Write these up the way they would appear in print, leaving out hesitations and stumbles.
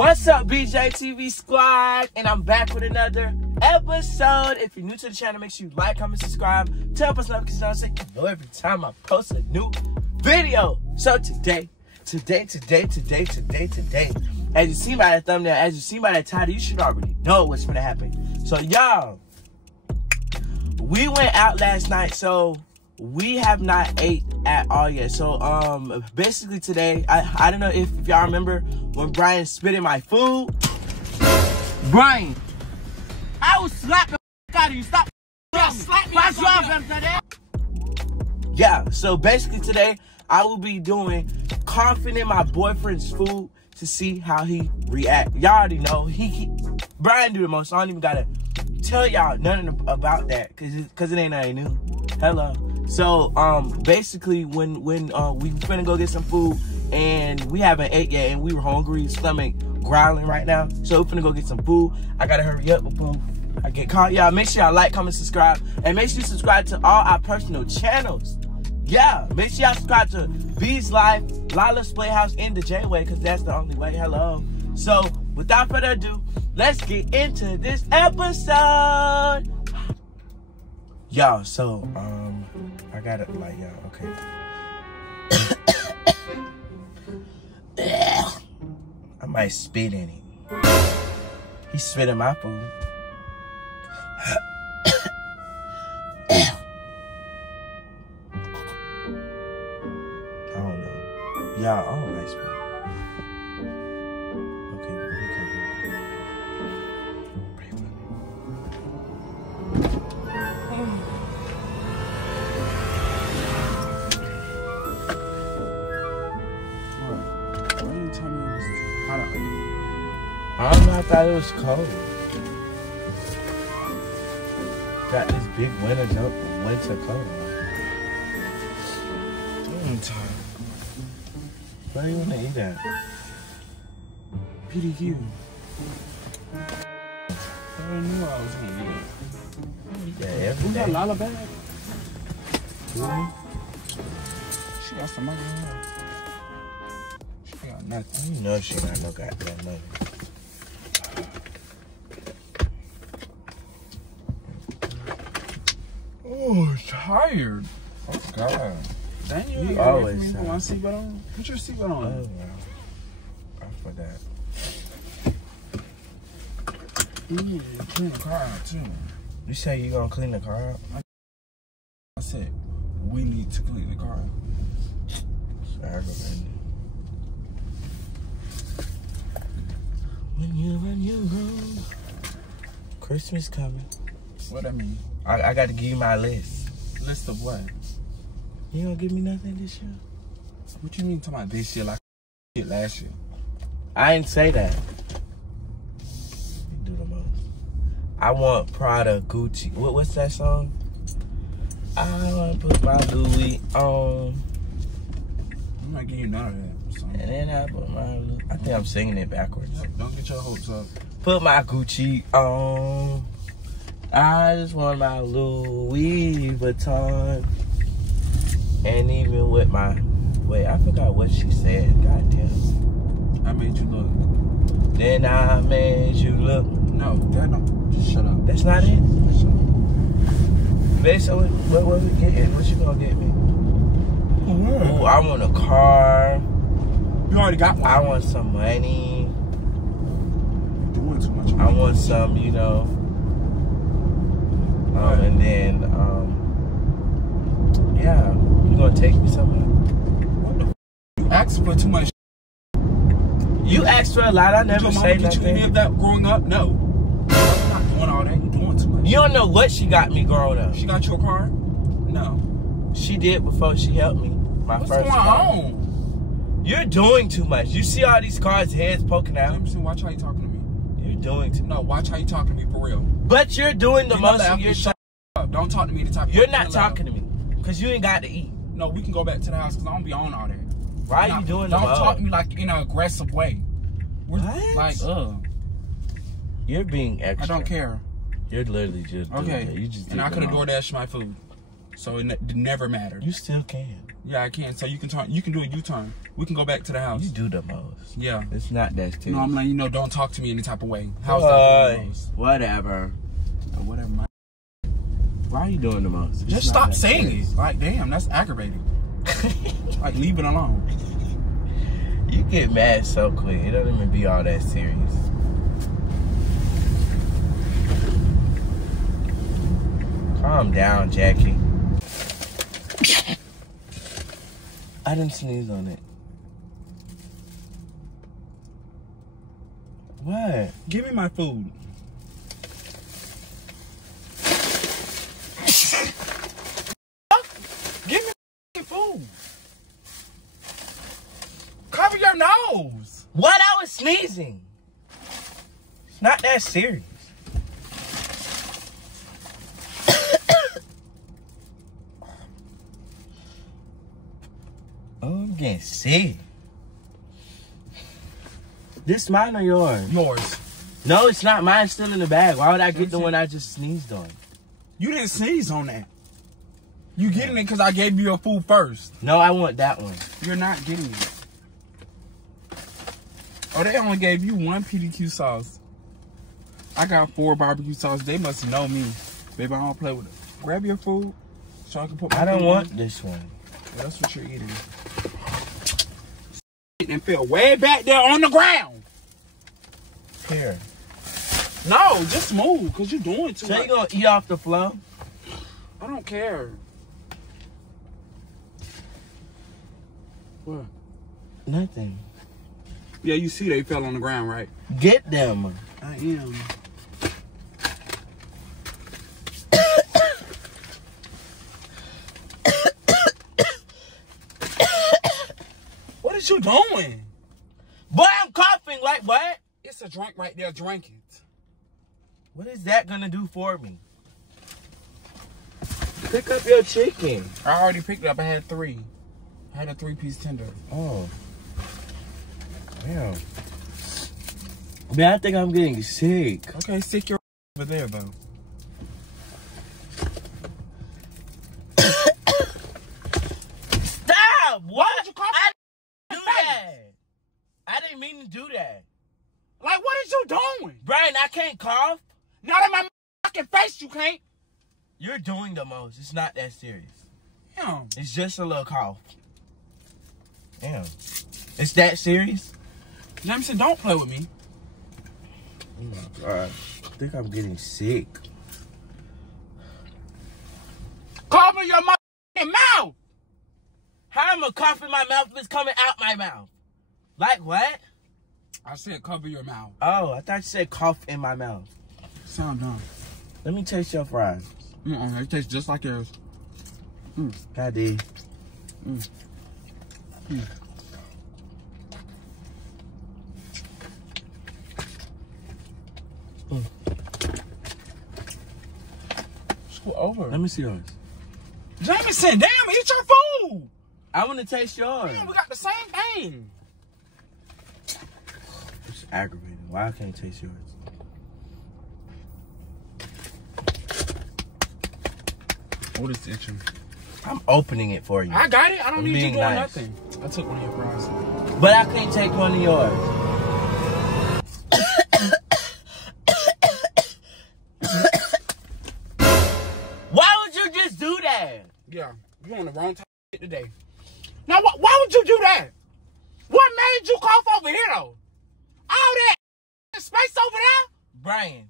What's up, BJ TV squad? And I'm back with another episode. If you're new to the channel, make sure you like, comment, subscribe. Tell us notifications on so you know every time I post a new video. So today, as you see by the thumbnail, as you see by the title, you should already know what's gonna happen. So y'all, we went out last night, so we have not ate at all yet. So basically today, I don't know if y'all remember when Brian spit in my food. Brian, I was slapping out of you. Stop. Yeah, so basically today I will be doing coughing in my boyfriend's food to see how he react. Y'all already know Brian do the most. I don't even gotta tell y'all nothing about that cause it ain't nothing new. Hello. So basically when we finna go get some food and we haven't ate yet and we were hungry, stomach growling right now. So we're finna go get some food. I gotta hurry up before I get caught. Y'all make sure y'all like, comment, subscribe, and make sure you subscribe to all our personal channels. Yeah, make sure y'all subscribe to B's Life, Lala's Playhouse, and the J-Way, because that's the only way. Hello. So without further ado, let's get into this episode. Y'all, so I gotta like y'all, okay. I might spit in it. He spit in my food. I don't know. Y'all, I don't like spit. Okay. Pray for me. I don't know, I thought it was cold. Got this big winter coat. I'm tired. Where do you want to eat at? PDQ. I knew I was gonna get it. Yeah, every Who day. got Lala back? Really? She got some money in her. She got nothing. You know she got no goddamn money. Oh, tired. Oh, God. Dang, you ain't always me. tired. Want a seatbelt on? Put your seatbelt on. Oh, wow. I forgot. You need to clean the car out, too. You say you gonna clean the car up? I said, we need to clean the car out. It's aggravating. When you home. Christmas coming. What that mean? I got to give you my list. List of what? You gonna give me nothing this year? What you mean talking about this year like shit last year? I didn't say that. You do the most. I want Prada, Gucci. What's that song? I want to put my Louis on. I'm not giving you none of that. So. And then I put my Louis. I think I'm singing it backwards. Don't get your hopes up. Put my Gucci on. I just want my Louis Vuitton. And even with my... Wait, I forgot what she said. Goddamn. I made you look. Then I made you look. No, that don't. Just shut up. That's not it? Shut up. Babe, so what we getting? What you gonna get me? Ooh, I want a car. You already got one. I want some money. You're doing too much. I want some, you know. And then, yeah, you gonna take me somewhere? What the f? You asked for too much. You asked for a lot. I never say Did you nothing. any of that growing up? No. I'm not doing all that. You're doing too much. You don't know what she got me growing up. She got you a car? No. She did before she helped me. What's first going car. on? You're doing too much. You see all these cars' heads poking out? Jameson, watch how you talking to me. You're doing too much. No, watch how you talking to me for real. But you're doing the most of your shut up. Don't talk to me the type. You're not talking to me. Because you ain't got to eat. No, we can go back to the house because I don't be on all that. Why are you doing the Don't most? talk to me like in an aggressive way. What? Like, You're being extra. I don't care. You're literally just doing okay. that. You just and I could have DoorDashed my food, so it never mattered. You still can. Yeah, I can. So you can turn. You can do a U-turn. We can go back to the house. You do the most. Yeah. It's not that serious. No, I'm letting you know. Don't talk to me any type of way. How's that doing the most? Whatever. Whatever. Why are you doing the most? Just stop saying it. Like, damn, that's aggravating. Like, leave it alone. You get mad so quick. It doesn't even be all that serious. Calm down, Jackie. I didn't sneeze on it. What? Give me my food. Give me my food. Cover your nose. What? I was sneezing. It's not that serious. Oh, I'm getting sick. This mine or yours? Yours. No, it's not. Mine's still in the bag. Why would I get the one I just sneezed on? You didn't sneeze on that. You getting it because I gave you your food first. No, I want that one. You're not getting it. Oh, they only gave you one PDQ sauce. I got 4 barbecue sauce. They must know me. Baby, I don't play with it. Grab your food so I can put my I don't food want in. this one. Well, that's what you're eating. And fell way back there on the ground. Here. No, just move, because you're doing too So much. you gonna eat off the floor? I don't care. What? Nothing. Yeah, you see they fell on the ground, right? Get them. I am. What is you doing? Boy, I'm coughing. Like what? It's a drink right there. Drink it. What is that gonna do for me? Pick up your chicken. I already picked it up. I had 3. I had a 3-piece tender. Oh. Damn. Man, I think I'm getting sick. Okay, stick your over there, though. Stop! What? Did you cough? I didn't do that. I didn't mean to do that. Like, what is you doing? Brian, I can't cough. Not in my fucking face, you can't. You're doing the most. It's not that serious. Damn. It's just a little cough. Damn. It's that serious? Jameson, don't play with me. Oh my God. I think I'm getting sick. Cover your motherfucking mouth. How am I coughing my mouth if it's coming out my mouth? Like what? I said cover your mouth. Oh, I thought you said cough in my mouth. Sound dumb. Let me taste your fries. It tastes just like yours. God damn. Scoot over. Let me see yours. Jameson, damn, eat your food. I want to taste yours. Damn, we got the same thing. It's aggravating. Why I can't taste yours? What is itching? I'm opening it for you. I got it. I don't I'm need you being doing nice. nothing. I took one of your fries. But I can't take one of yours. Why would you just do that? Yeah, you on the wrong type of shit today. Now, why would you do that? What made you cough over here, though? All that space over there? Brian,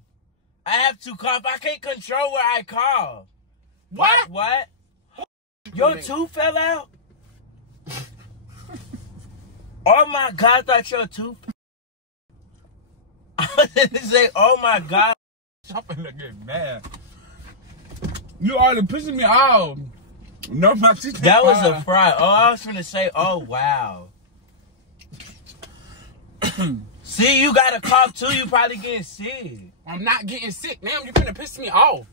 I have to cough. I can't control where I cough. What? What? Your tooth fell out? Oh my God, I thought your tooth. I was going to say, oh my God. I'm finna get mad. You already pissing me off. No, my teeth. That was a fry. Oh, I was finna say, oh wow. See, you got a cough too. You probably getting sick. I'm not getting sick, ma'am. You finna piss me off.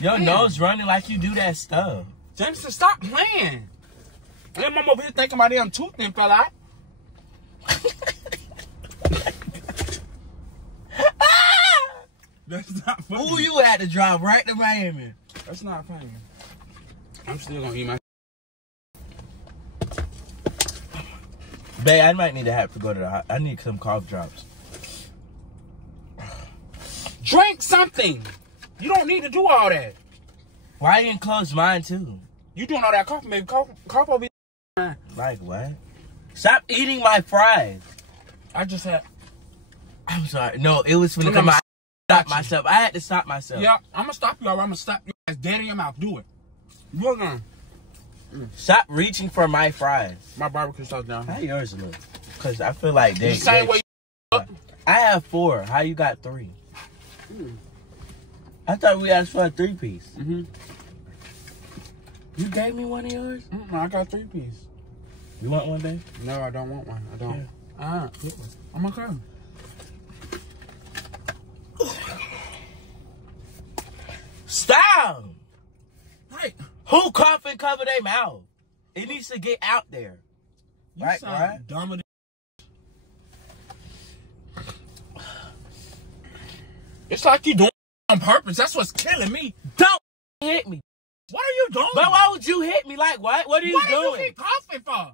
Your nose running like you do that stuff. Jameson, stop playing. And then I'm over here thinking my damn tooth then fell out. That's not funny. Ooh, you had to drive right to Miami. That's not funny. I'm still gonna eat my. Babe, I might need to have to go to the I need some cough drops. Drink something. You don't need to do all that. Why you didn't close mine too? You doing all that coffee, maybe cough will be. Like what? Stop eating my fries. I just had. I'm sorry. No, it was when it come out. Stop myself. I had to stop myself. Yeah, I'm gonna stop you. I'm gonna stop you. It's dead in your mouth. Do it. You're gonna. Stop reaching for my fries. My barbecue sauce down. How yours look? Because I feel like they. The same way. I have 4. How you got 3? I thought we asked for a 3-piece. You gave me one of yours? I got 3-piece. You want one, babe? No, I don't want one. I don't. Yeah. I'm okay. Stop! Right. Who cough and cover their mouth? It needs to get out there. You right, sound right? dumber than. It's like you doing it on purpose. That's what's killing me. Don't hit me. What are you doing? But why would you hit me? Like what? What are you doing? What are you keep coughing for?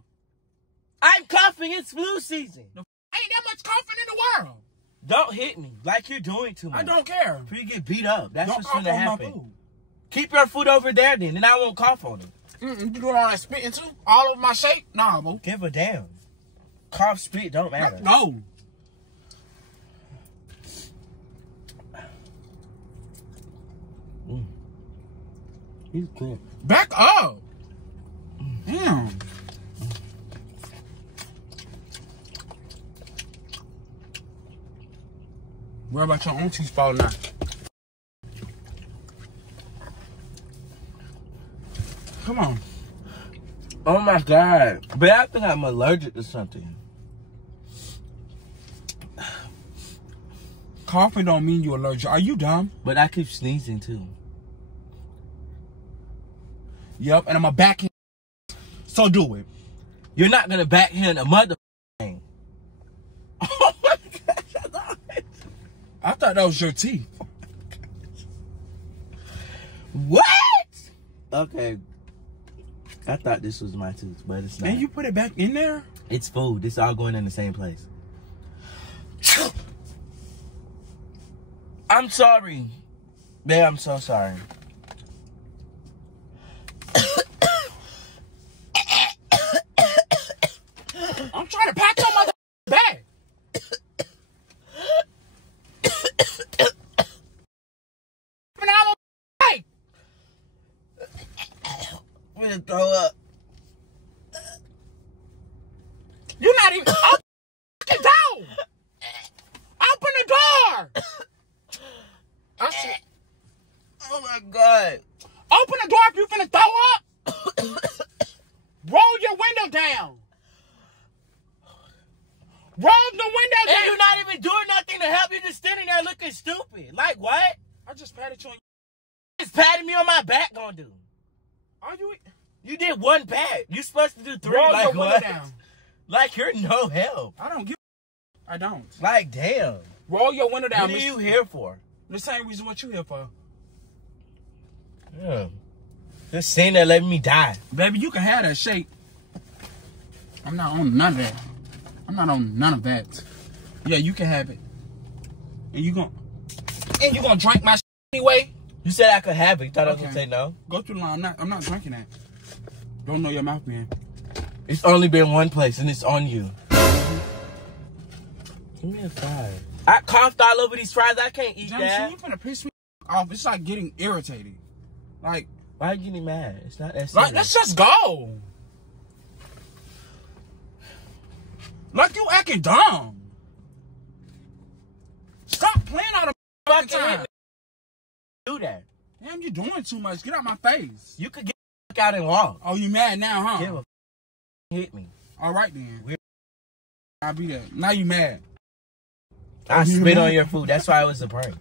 I'm coughing. It's flu season. Ain't that much coughing in the world. Don't hit me like you're doing too much. I don't care. If you get beat up, that's what's cough gonna on happen. my food. Keep your food over there then I won't cough on it. You doing all that spitting too? All over my shake? Nah, bro. Give a damn. Cough, spit, don't matter. No. He's good. Back up. Damn. Worry about your own teeth falling out. Come on. Oh my God. But I think I'm allergic to something. Coughing don't mean you're allergic. Are you dumb? But I keep sneezing too. Yep, and I'm a backhand. So do it. You're not gonna backhand a mother thing. Oh my gosh. I thought that was your teeth. What? Okay. I thought this was my tooth, but it's not. And you put it back in there? It's food. It's all going in the same place. I'm sorry. Babe, I'm so sorry. I'm trying to pack your mother bag. I'm gonna throw up. You're not even. Open the door. Open the door. I said, Oh my God. open the door if you finna throw up. Roll your window down. Roll the window down. And you're not even doing nothing to help. You're just standing there looking stupid. Like what? I just patted you on It's patting me on my back gonna do. Are you? You did 1 pat. You supposed to do 3. Roll like your window what? down. Like you're no help. I don't give. I don't. Like damn. Roll your window down. What are you here for? The same reason what you here for. Yeah. Just saying that letting me die. Baby, you can have that shake. I'm not on none of that. I'm not on none of that. Yeah, you can have it. And you gonna drink my shit anyway? You said I could have it. You thought I was Okay. gonna say no? Go through the line. I'm not drinking that. Don't know your mouth, man. It's only been one place and it's on you. Give me a 5. I coughed all over these fries. I can't eat Johnson, that. you finna piss me off. It's like getting irritated. Like, Why are you getting mad? It's not that like serious. let's just go. Like you acting dumb. Stop playing out of fucking time. Do that. Damn, you doing too much. Get out my face. You could get the out and walk. Oh, you mad now, huh? Give a hit me. All right then. I'll be there. Now you mad. I You spit mad? on your food. That's why it was a prank.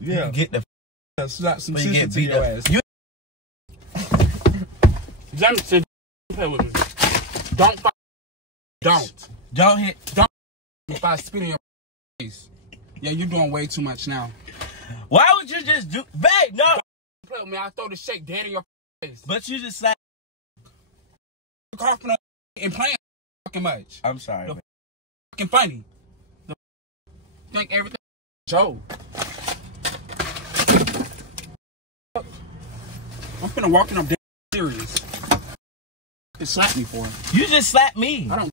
Yeah. You get the Slap some when you shit get to beat your up. ass. You Johnny said, play with me. Don't hit. If I spit in your face. Yeah, you're doing way too much now. Why would you just do, babe? No. Play with me. I throw the shake dead in your face. But you just like Coughing on and playing. fucking much. I'm sorry, The man. fucking funny. The think everything Joe. I'm finna walk in. I'm dead serious. It slapped me for it. You just slapped me. I don't